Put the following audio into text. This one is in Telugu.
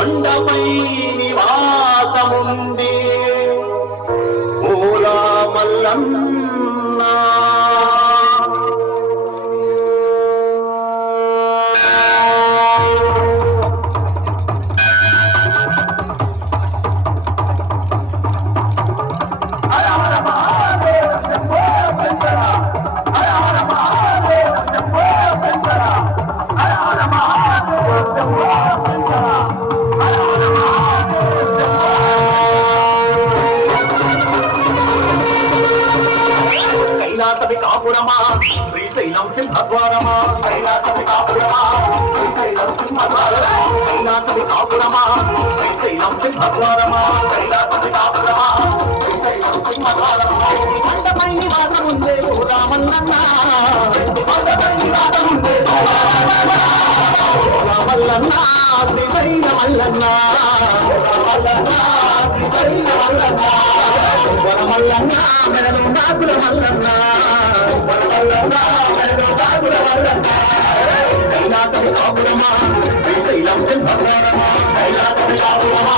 కొండపై నివాసముంది. ఓలా మల్లన్న కైలాసవి కాపురమా శ్రీశైలం సింహద్వారమా? కైలాసవి కాపురమా శ్రీశైలం సింహద్వారమా? కైలాసవి కాపురమా శ్రీశైలం సింహద్వారమా? కైలాసవి కాపురమా శ్రీశైలం సింహద్వారమా కొండపై నివాసముందే ఓ రామన్నన్న కొండపై రామల్లన్న శ్రీశైల మల్లన్న రామల్లన్న శ్రీశైల మల్లన్న వరమల్లన్న మెడలో నాగుల మల్లన్న వరమల్లన్న మెడలో కాపురమా శ్రీశైలం సింహద్వారమా కైలాసం కాపురమా